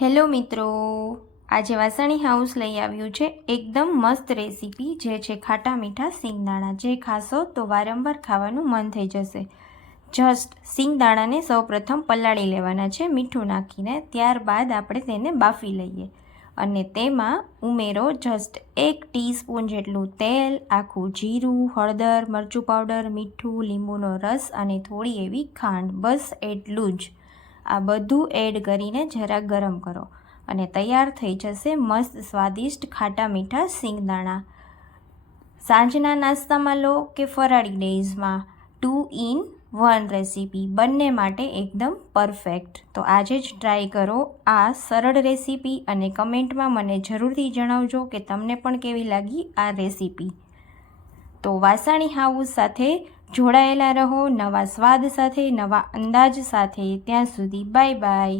Hello મિત્રો, આજે વાસણી house લઈ આવ્યું છે એકદમ મસ્ત રેસીપી, જે છે ખાટા મીઠા સિંગદાણા। જે ખાશો તો વારંવાર ખાવાનું મન થઈ જશે। જસ્ટ સિંગદાણાને સૌપ્રથમ પલાળી લેવાના છે મીઠું નાખીને, ત્યારબાદ આપણે તેને બાફી લઈએ અને તેમાં ઉમેરો જસ્ટ 1 ટીસ્પૂન જેટલું તેલ, આખું જીરું, હળદર, મરચું પાવડર, મીઠું, લીંબુનો રસ અને થોડી એવી ખાંડ, બસ એટલું જ। આ બધું એડ કરીને જરા ગરમ કરો અને તૈયાર થઈ જશે મસ્ત સ્વાદિષ્ટ ખાટા મીઠા સિંગદાણા। સાંજના નાસ્તામાં લો કે ફરાળી ડેઝમાં, 2 in 1 રેસીપી, બંને માટે એકદમ પરફેક્ટ। તો આજે જ ટ્રાય કરો આ સરળ રેસીપી અને કમેન્ટમાં મને જરૂરથી જણાવજો કે તમને પણ કેવી લાગી આ રેસીપી। તો વાસણી હાઉસ સાથે જોડાયેલા રહો, નવા સ્વાદ સાથે, નવા અંદાજ સાથે। ત્યાં સુધી બાય બાય।